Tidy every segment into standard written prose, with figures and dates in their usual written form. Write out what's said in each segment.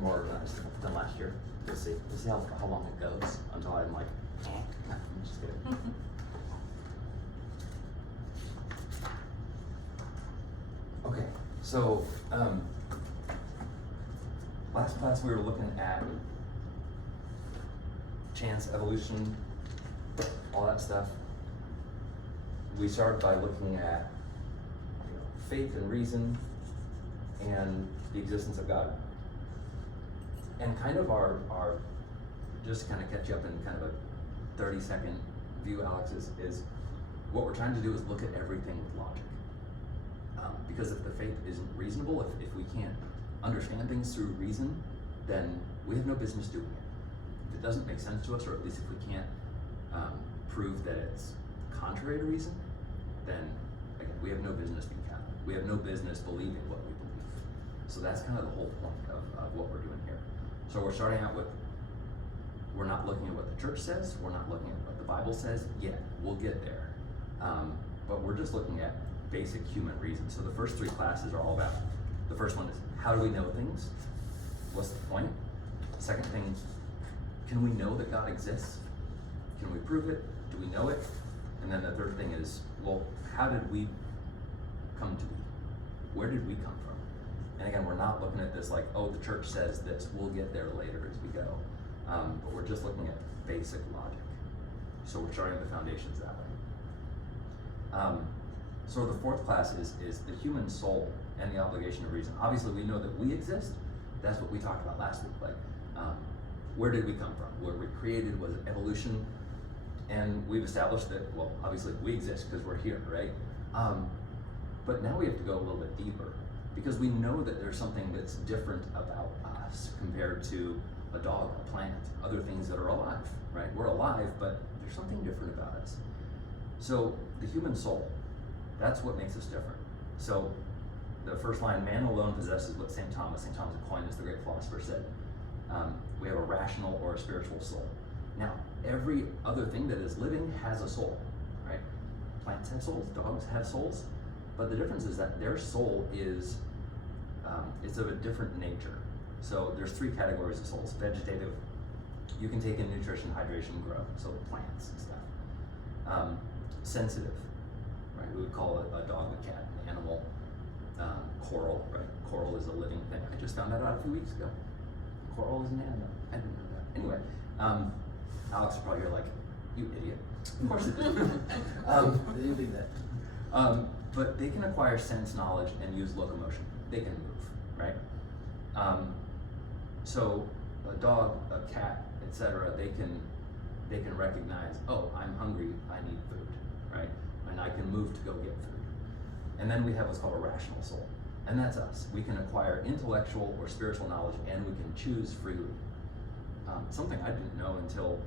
more organized than last year. We'll see. We'll see how long it goes until I'm like, I'm just kidding. Okay, so last class we were looking at chance, evolution, all that stuff. We started by looking at faith and reason and the existence of God. And kind of our just to kind of catch you up in kind of a 30-second view, Alex, is what we're trying to do is look at everything with logic. Because if the faith isn't reasonable, if we can't understand things through reason, then we have no business doing it. If it doesn't make sense to us, or at least if we can't prove that it's contrary to reason, then again, we have no business being Catholic. We have no business believing what we believe. So that's kind of the whole point of what we're doing here. So we're starting out with, we're not looking at what the church says, we're not looking at what the Bible says yet. We'll get there. But we're just looking at basic human reason. So the first 3 classes are all about, the first one is, how do we know things? What's the point? Second thing, can we know that God exists? Can we prove it? Do we know it? And then the third thing is, well, how did we come to be? Where did we come from? And again, we're not looking at this like, oh, the church says this, we'll get there later as we go. But we're just looking at basic logic. So we're starting with the foundations that way. So the 4th class is the human soul and the obligation of reason. Obviously, we know that we exist. That's what we talked about last week. Like, where did we come from? Were we created? Was it evolution? And we've established that, well, obviously we exist because we're here, right? But now we have to go a little bit deeper, because we know that there's something that's different about us compared to a dog, a plant, other things that are alive, right? We're alive, but there's something different about us. So the human soul, that's what makes us different. So the first line, man alone possesses what St. Thomas Aquinas, the great philosopher, said. We have a rational or a spiritual soul. Now, every other thing that is living has a soul, right? Plants have souls, dogs have souls, but the difference is that their soul is, it's of a different nature. So there's 3 categories of souls. Vegetative, you can take in nutrition, hydration, grow, so plants and stuff. Sensitive, right? We would call a dog, a cat, an animal. Coral, right? Coral is a living thing. I just found that out a few weeks ago. Coral is an animal. I didn't know that. Anyway, Alex is probably here like, you idiot. Of course it is. They didn't do that. But they can acquire sense, knowledge, and use locomotion. They can move, right? So a dog, a cat, etc., they can recognize, oh, I'm hungry, I need food, right? And I can move to go get food. And then we have what's called a rational soul, and that's us. We can acquire intellectual or spiritual knowledge, and we can choose freely. Something I didn't know until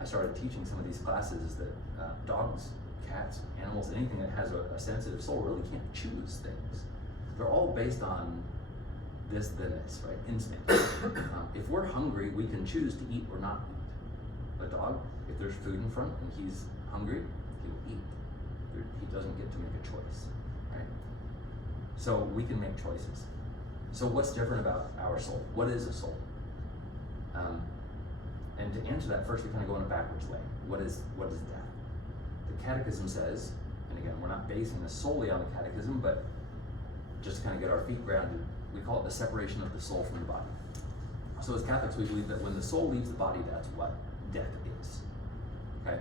I started teaching some of these classes is that dogs, cats, animals, anything that has a sensitive soul really can't choose things. They're all based on this, right? Instinct. If we're hungry, we can choose to eat or not eat. A dog, if there's food in front and he's hungry, he will eat. He doesn't get to make a choice, right? So we can make choices. So what's different about our soul? What is a soul? And to answer that, first we kind of go in a backwards way. What is death? The Catechism says, and again, we're not basing this solely on the Catechism, but just to kind of get our feet grounded, we call it the separation of the soul from the body. So as Catholics, we believe that when the soul leaves the body, that's what death is, okay?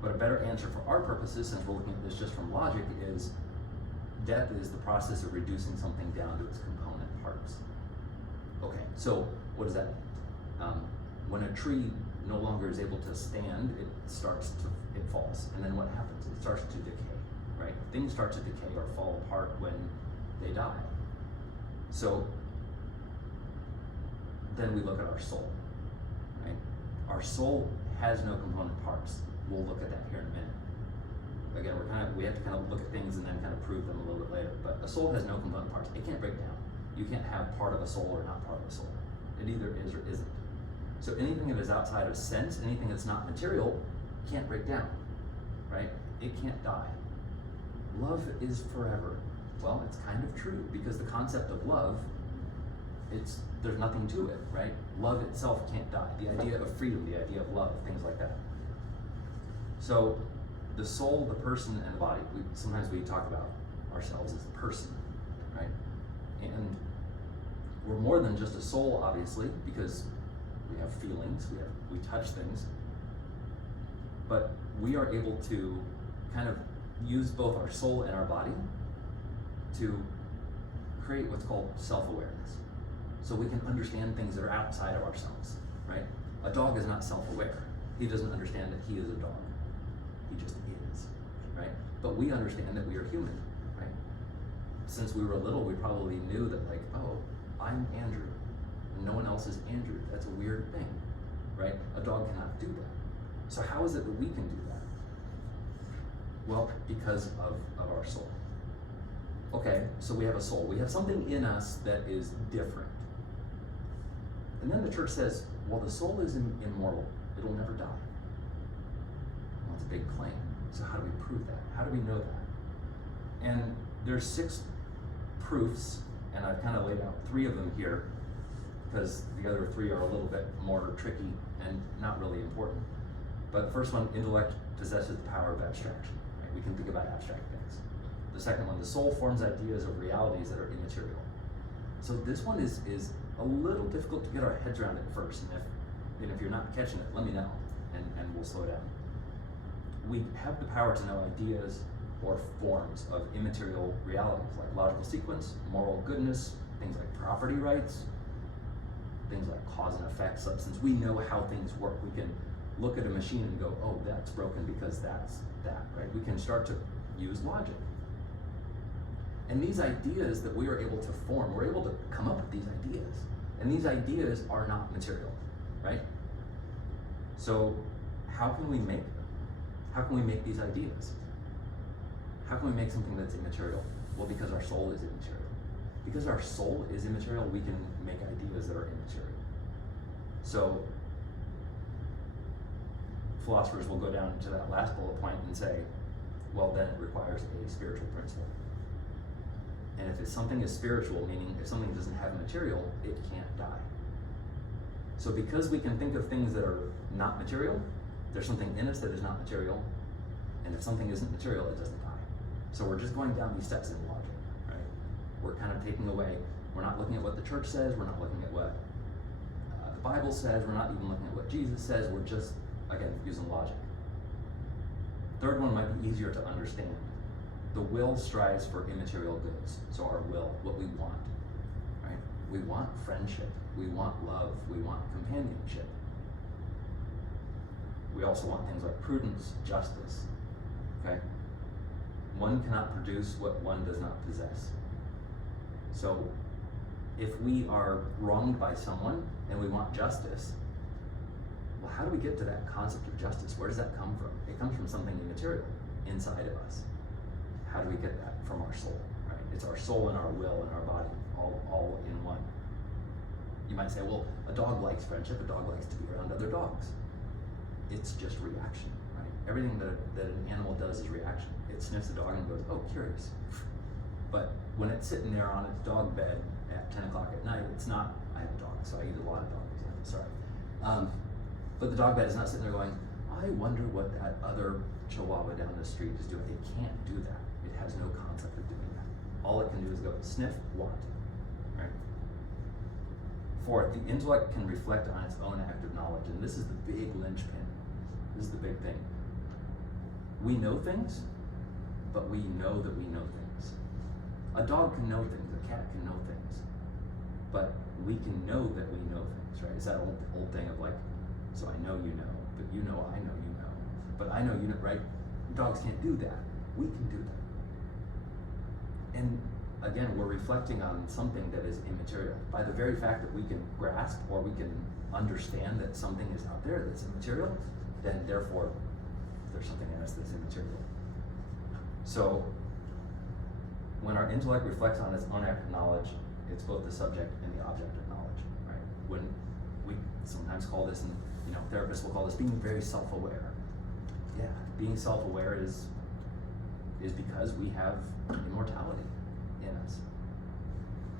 But a better answer for our purposes, since we're looking at this just from logic, is death is the process of reducing something down to its component parts. Okay, so what does that mean? When a tree no longer is able to stand, it falls. And then what happens? It starts to decay, right? Things start to decay or fall apart when they die. So then we look at our soul, right? Our soul has no component parts. We'll look at that here in a minute. Again, we have to kind of look at things and then kind of prove them a little bit later. But a soul has no component parts. It can't break down. You can't have part of a soul or not part of a soul. It either is or isn't. So anything that is outside of sense, anything that's not material, can't break down, right? It can't die. Love is forever. Well, it's kind of true, because the concept of love there's nothing to it, right? Love itself can't die. The idea of freedom, the idea of love, things like that. So the soul, the person, and the body, sometimes we talk about ourselves as a person, right? And we're more than just a soul, obviously, because we have feelings, we touch things, but we are able to kind of use both our soul and our body to create what's called self-awareness. So we can understand things that are outside of ourselves, right? A dog is not self-aware. He doesn't understand that he is a dog. He just is, right? But we understand that we are human, right? Since we were little, we probably knew that, like, oh, I'm Andrew, and no one else is Andrew. That's a weird thing, right? A dog cannot do that. So how is it that we can do that? Well, because of our soul. Okay, so we have a soul. We have something in us that is different. And then the church says, well, the soul is immortal. It'll never die. Well, that's a big claim. So how do we prove that? How do we know that? And there's 6 proofs, and I've kind of laid out 3 of them here, because the other 3 are a little bit more tricky and not really important. But the first one, intellect possesses the power of abstraction. Right? We can think about abstract things. The second one, the soul forms ideas of realities that are immaterial. So this one is a little difficult to get our heads around at first, and if you're not catching it, let me know, and we'll slow down. We have the power to know ideas or forms of immaterial realities, like logical sequence, moral goodness, things like property rights, things like cause and effect, substance. We know how things work. We can look at a machine and go, oh, that's broken because that's that, right? We can start to use logic. And these ideas that we are able to form, we're able to come up with these ideas. And these ideas are not material, right? So how can we make them? How can we make these ideas? How can we make something that's immaterial? Well, because our soul is immaterial. Because our soul is immaterial, we can make ideas that are immaterial. So philosophers will go down to that last bullet point and say, well, then it requires a spiritual principle. And if something is spiritual, meaning if something doesn't have material, it can't die. So because we can think of things that are not material, there's something in us that is not material, and if something isn't material, it doesn't die. So we're just going down these steps in logic, right? We're kind of taking away, we're not looking at what the church says, we're not looking at what the Bible says, we're not even looking at what Jesus says, we're just, again, using logic. Third one might be easier to understand. The will strives for immaterial goods. So our will, what we want, right? We want friendship, we want love, we want companionship. We also want things like prudence, justice, okay? One cannot produce what one does not possess. So if we are wronged by someone and we want justice, well, how do we get to that concept of justice? Where does that come from? It comes from something immaterial inside of us. How do we get that? From our soul, right? It's our soul and our will and our body, all in one. You might say, well, a dog likes friendship, a dog likes to be around other dogs. It's just reaction, right? Everything that an animal does is reaction. It sniffs a dog and goes, oh, curious. But when it's sitting there on its dog bed at 10 o'clock at night, it's not, I have a dog, so I eat a lot of dog examples, sorry. But the dog bed is not sitting there going, I wonder what that other chihuahua down the street is doing. It can't do that. It has no concept of doing that. All it can do is go sniff, want, right? Fourth, the intellect can reflect on its own active knowledge, and this is the big linchpin. This is the big thing. We know things, but we know that we know things. A dog can know things, a cat can know things, but we can know that we know things, right? It's that old thing of like, so I know you know, but you know I know you know, but I know you know, right? Dogs can't do that. We can do that. And again, we're reflecting on something that is immaterial. By the very fact that we can grasp or we can understand that something is out there that's immaterial, then therefore there's something in us that's immaterial. So when our intellect reflects on its own active knowledge, it's both the subject and the object of knowledge, right? When we sometimes call this, and therapists will call this being very self-aware. Yeah, being self-aware is because we have immortality in us.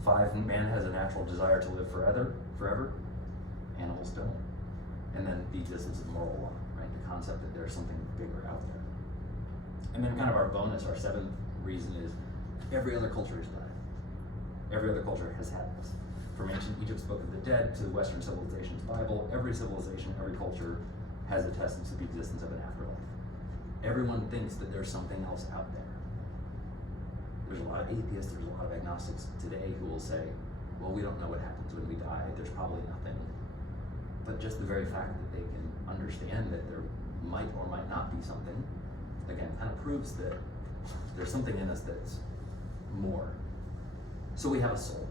5, man has a natural desire to live forever. Animals don't. And then the existence of moral law, right? The concept that there's something bigger out there. And then kind of our bonus, our 7th reason is every other culture has done it. Every other culture has had this. From ancient Egypt's Book of the Dead to Western civilization's Bible, every civilization, every culture has attested to the existence of an afterlife. Everyone thinks that there's something else out there. There's a lot of atheists, there's a lot of agnostics today who will say, well, we don't know what happens when we die, there's probably nothing. But just the very fact that they can understand that there might or might not be something, again, kind of proves that there's something in us that's more. So we have a soul.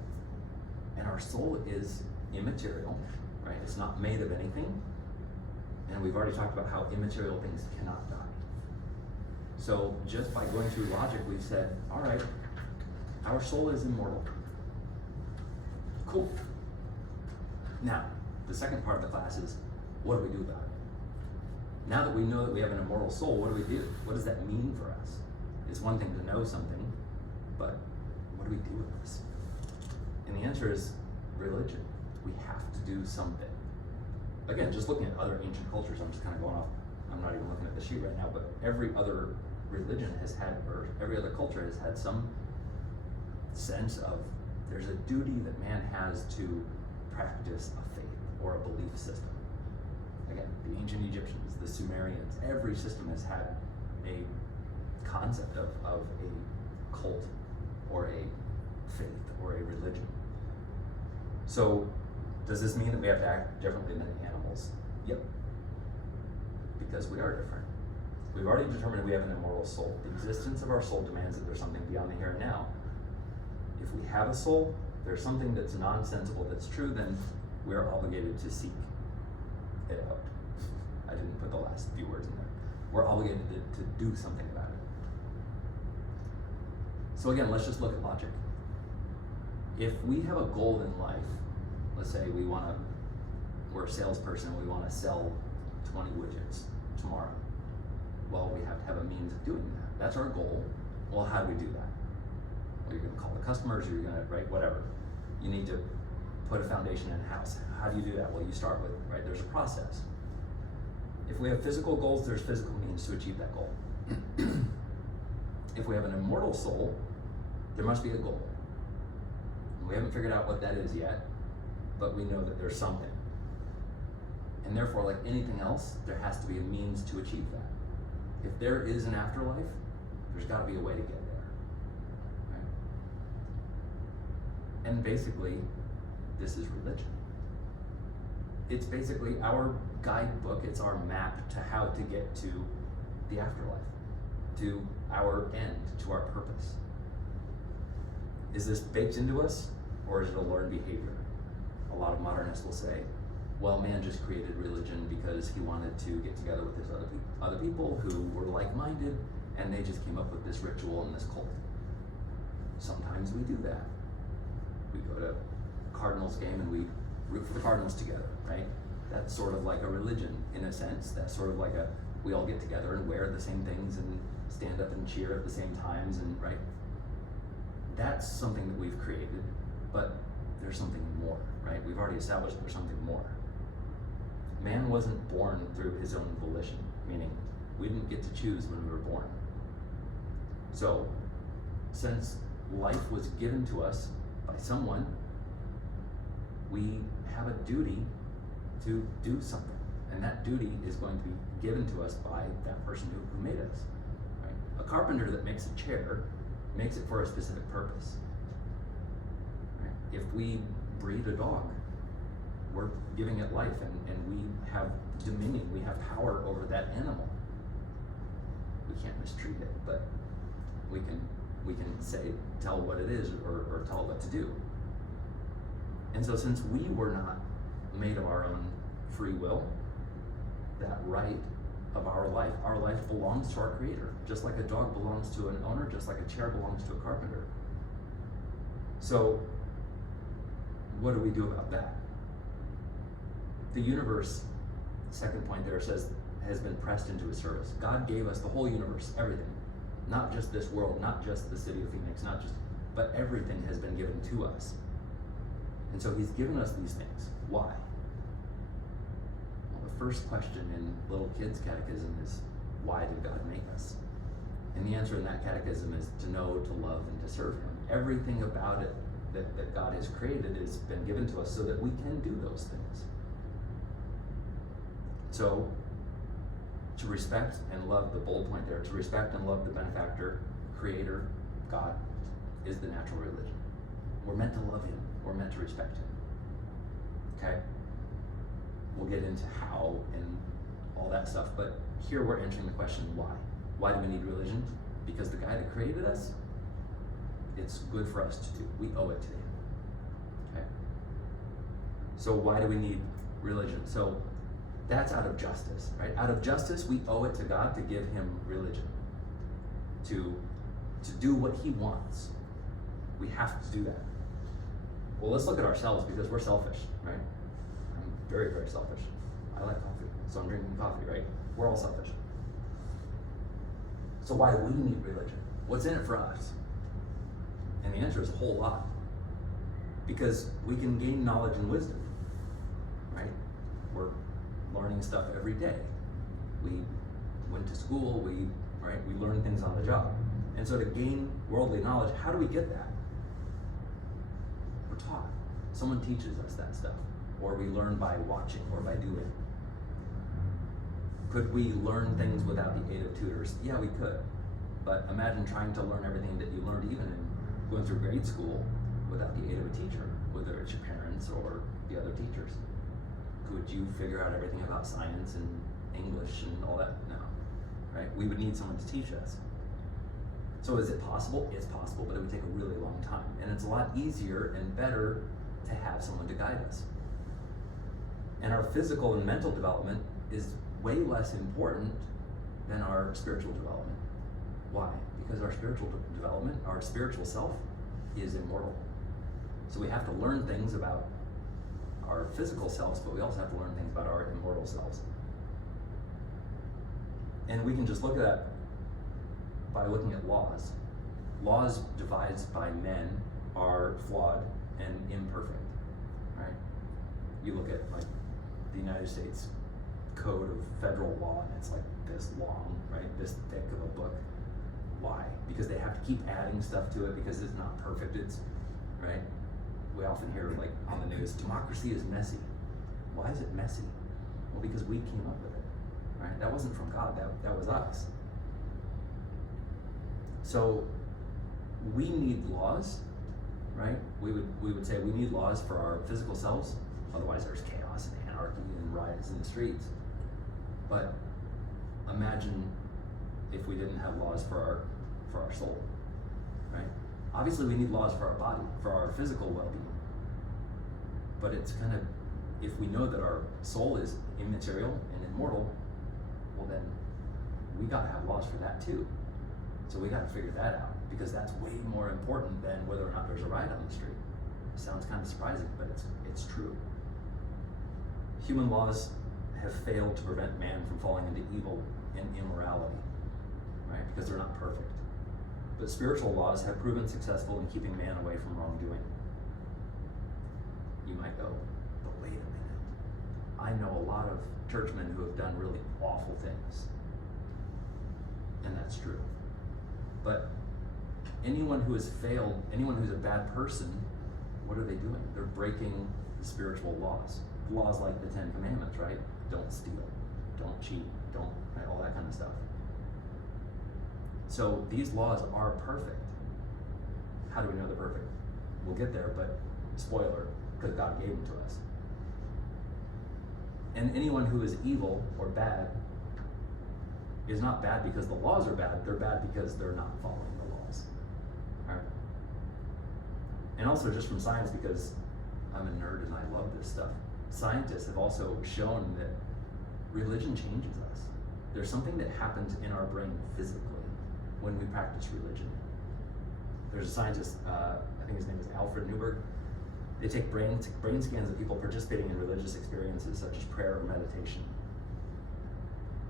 And our soul is immaterial, right? It's not made of anything. And we've already talked about how immaterial things cannot die. So just by going through logic, we've said, all right, our soul is immortal. Cool. Now, the second part of the class is, what do we do about it? Now that we know that we have an immortal soul, what do we do? What does that mean for us? It's one thing to know something, but what do we do with this? And the answer is religion. We have to do something. Again, just looking at other ancient cultures, I'm just kind of going off, I'm not even looking at the sheet right now, but every other religion has had, or every other culture has had some sense of there's a duty that man has to practice a faith or a belief system. Again, the ancient Egyptians, the Sumerians, every system has had a concept of a cult or a faith or a religion. So does this mean that we have to act differently than animals? Yep. Because we are different. We've already determined we have an immortal soul. The existence of our soul demands that there's something beyond the here and now. If we have a soul, there's something that's nonsensical that's true, then we're obligated to seek it out. I didn't put the last few words in there. We're obligated to do something about it. So again, let's just look at logic. If we have a goal in life, let's say we're a salesperson, we want to sell 20 widgets tomorrow. Well, we have to have a means of doing that. That's our goal. Well, how do we do that? Well, you're going to call the customers, or you're going to, right, whatever. You need to put a foundation in house. How do you do that? Well, you start with, right, there's a process. If we have physical goals, there's physical means to achieve that goal. If we have an immortal soul, there must be a goal. We haven't figured out what that is yet, but we know that there's something. And therefore, like anything else, there has to be a means to achieve that. If there is an afterlife, there's got to be a way to get there. Right? And basically, this is religion. It's basically our guidebook, it's our map to how to get to the afterlife, to our end, to our purpose. Is this baked into us, or is it a learned behavior? A lot of modernists will say, well, man just created religion because he wanted to get together with his other people who were like-minded, and they just came up with this ritual and this cult. Sometimes we do that. We go to a Cardinals game and we root for the Cardinals together, right? That's sort of like a religion in a sense. That's sort of like we all get together and wear the same things and stand up and cheer at the same times, and right? That's something that we've created, but there's something more, right? We've already established there's something more. Man wasn't born through his own volition, meaning we didn't get to choose when we were born. So, since life was given to us by someone, we have a duty to do something. And that duty is going to be given to us by that person who made us. Right? A carpenter that makes a chair makes it for a specific purpose. Right? If we breed a dog, we're giving it life, and we have dominion, we have power over that animal. We can't mistreat it, but we can tell what it is or tell it what to do. And so since we were not made of our own free will, that right of our life belongs to our Creator, just like a dog belongs to an owner, just like a chair belongs to a carpenter. So what do we do about that? The universe, second point there, says, has been pressed into his service. God gave us the whole universe, everything. Not just this world, not just the city of Phoenix, but everything has been given to us. And so he's given us these things. Why? Well, the first question in little kids' catechism is, why did God make us? And the answer in that catechism is to know, to love, and to serve him. Everything about it that God has created has been given to us so that we can do those things. So, to respect and love, the bold point there, to respect and love the benefactor, creator, God, is the natural religion. We're meant to love him. We're meant to respect him. Okay? We'll get into how and all that stuff, but here we're entering the question, why? Why do we need religion? Because the guy that created us, it's good for us to do. We owe it to him. Okay? So why do we need religion? So that's out of justice, right? Out of justice, we owe it to God to give him religion, to do what he wants. We have to do that. Well, let's look at ourselves because we're selfish, right? I'm very, very selfish. I like coffee, so I'm drinking coffee, right? We're all selfish. So why do we need religion? What's in it for us? And the answer is a whole lot. Because we can gain knowledge and wisdom, right? We're learning stuff every day. We went to school, we learn things on the job. And so to gain worldly knowledge, how do we get that? We're taught. Someone teaches us that stuff. Or we learn by watching or by doing. Could we learn things without the aid of tutors? Yeah, we could. But imagine trying to learn everything that you learned even in going through grade school without the aid of a teacher, whether it's your parents or the other teachers. Could you figure out everything about science and English and all that? No, right? We would need someone to teach us. So is it possible? It's possible, but it would take a really long time. And it's a lot easier and better to have someone to guide us. And our physical and mental development is way less important than our spiritual development. Why? Because our spiritual development, our spiritual self, is immortal. So we have to learn things about our physical selves, but we also have to learn things about our immortal selves. And we can just look at that by looking at laws. Laws devised by men are flawed and imperfect, right? You look at like the United States Code of Federal Law, and it's like this long, right? This thick of a book. Why? Because they have to keep adding stuff to it because it's not perfect. It's, right? We often hear like on the news, democracy is messy. Why is it messy? Well, because we came up with it, right? That wasn't from God, that was us. So we need laws, right? We would say we need laws for our physical selves, otherwise there's chaos and anarchy and riots in the streets. But imagine if we didn't have laws for our soul, right? Obviously we need laws for our body, for our physical well-being. But it's kind of, if we know that our soul is immaterial and immortal, well then we gotta have laws for that too. So we gotta figure that out, because that's way more important than whether or not there's a riot on the street. It sounds kind of surprising, but it's true. Human laws have failed to prevent man from falling into evil and immorality, right? Because they're not perfect. But spiritual laws have proven successful in keeping man away from wrongdoing. You might go, but wait a minute. I know a lot of churchmen who have done really awful things. And that's true. But anyone who has failed, anyone who's a bad person, what are they doing? They're breaking the spiritual laws. Laws like the 10 Commandments, right? Don't steal, don't cheat, don't, right? All that kind of stuff. So these laws are perfect. How do we know they're perfect? We'll get there, but spoiler, because God gave them to us. And anyone who is evil or bad is not bad because the laws are bad, they're bad because they're not following the laws. All right? And also just from science, because I'm a nerd and I love this stuff, scientists have also shown that religion changes us. There's something that happens in our brain physically when we practice religion. There's a scientist, I think his name is Alfred Newberg. They take brain scans of people participating in religious experiences such as prayer or meditation.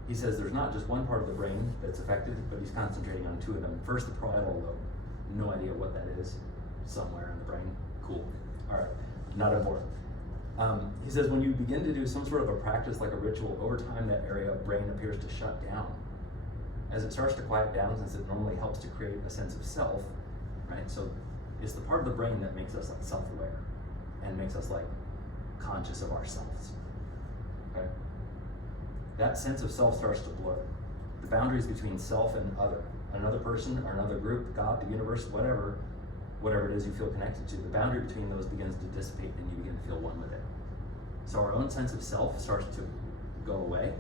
He says there's not just one part of the brain that's affected, but he's concentrating on two of them. First, the parietal lobe. No idea what that is. Somewhere in the brain. Cool. All right. not important. He says, when you begin to do some sort of a practice like a ritual, over time that area of brain appears to shut down. As it starts to quiet down, since it normally helps to create a sense of self, right? So it's the part of the brain that makes us like self-aware and makes us like conscious of ourselves, okay? That sense of self starts to blur. The boundaries between self and other, another person or another group, God, the universe, whatever it is you feel connected to, the boundary between those begins to dissipate and you begin to feel one with it. So our own sense of self starts to go away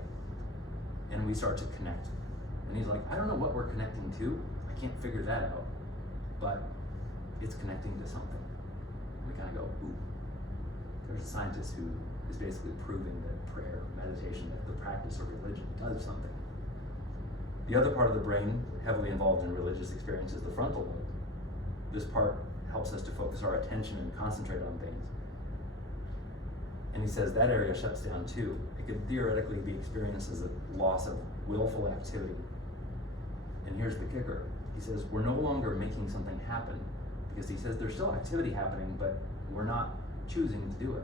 and we start to connect. And he's like, I don't know what we're connecting to. I can't figure that out, but it's connecting to something. We kind of go, ooh. There's a scientist who is basically proving that prayer, meditation, that the practice of religion does something. The other part of the brain heavily involved in religious experience is the frontal lobe. This part helps us to focus our attention and concentrate on things. And he says that area shuts down too. It could theoretically be experienced as a loss of willful activity. And here's the kicker. He says we're no longer making something happen, because he says there's still activity happening, but we're not choosing to do it.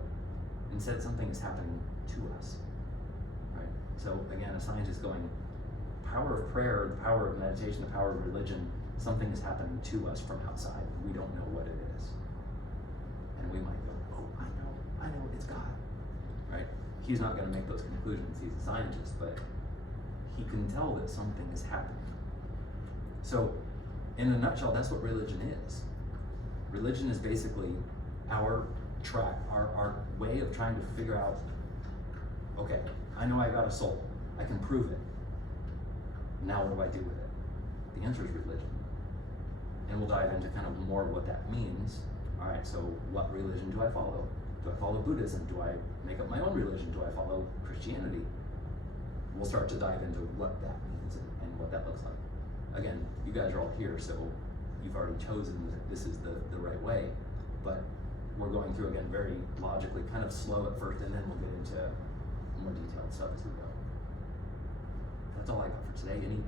Instead, something is happening to us, right? So again, a scientist going, power of prayer, the power of meditation, the power of religion, something is happening to us from outside. We don't know what it is. And we might go, oh, I know, it's God, right? He's not gonna make those conclusions, he's a scientist, but he can tell that something is happening. So, in a nutshell, that's what religion is. Religion is basically our track, our way of trying to figure out, okay, I know I got a soul, I can prove it. Now what do I do with it? The answer is religion. And we'll dive into kind of more what that means. All right, so what religion do I follow? Do I follow Buddhism? Do I make up my own religion? Do I follow Christianity? We'll start to dive into what that means and what that looks like. Again, you guys are all here, so you've already chosen that this is the right way, but we're going through, again, very logically, kind of slow at first, and then we'll get into more detailed stuff as we go. That's all I got for today. Any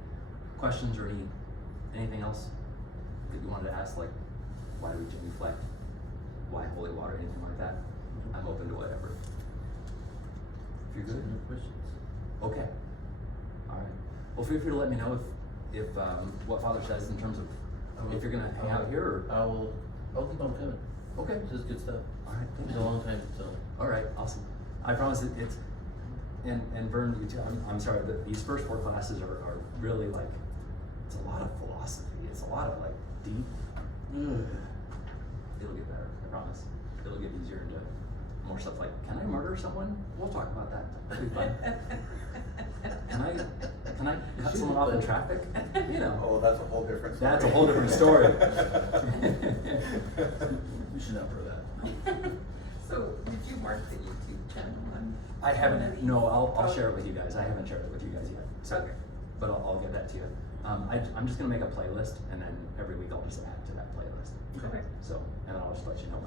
questions or anything else that you wanted to ask, like why do we genuflect, why holy water, anything like that? I'm open to whatever. If you're good. No questions. Okay. All right. Well, feel free to let me know if what Father says in terms of if you're gonna hang out here. Or... I'll keep on coming. Okay. This is good stuff. All right. It's been a long time, so. All right. Awesome. I promise it's. And Vern, you too, I'm sorry, but these first 4 classes are really like, it's a lot of philosophy. It's a lot of like deep, it'll get better, I promise. It'll get easier into more stuff like, can I murder someone? We'll talk about that. That'll be fun. Can I cut someone off in traffic? You know. Oh, that's a whole different story. That's a whole different story. We should not for that. So, did you mark the YouTube channel on? I haven't, no, I'll Oh. share it with you guys. I haven't shared it with you guys yet. So, Okay. but I'll get that to you. I'm just gonna make a playlist, and then every week I'll just add to that playlist. Okay. So, and I'll just let you know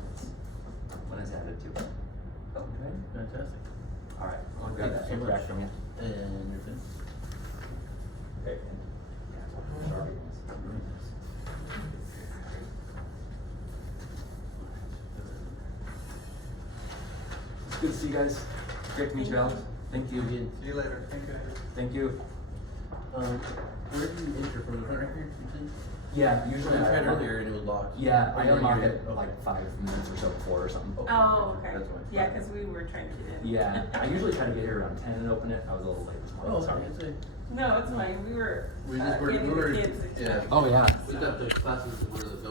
when it's added to. Okay. Fantastic. All right. I'll grab that Thank you so paper back much. from you. And you're finished. Okay. Sorry. It's good to see you guys. Great to meet you, Alex. Thank you. Again. See you later. Thank you. Thank you. Where do you enter from the front right here? You said? Yeah, usually I tried unlock- earlier and it was locked. Yeah, Or I you unlock already it did? Okay. like 5 minutes or so before or something. Oh, okay. That's why. Yeah, because we were trying to get in. Yeah, I usually try to get here around 10 and open it. I was a little late this morning. Oh, Sorry. okay. No, it's fine. We were We just were, getting we were, the kids. yeah. Oh, yeah. We got the classes where those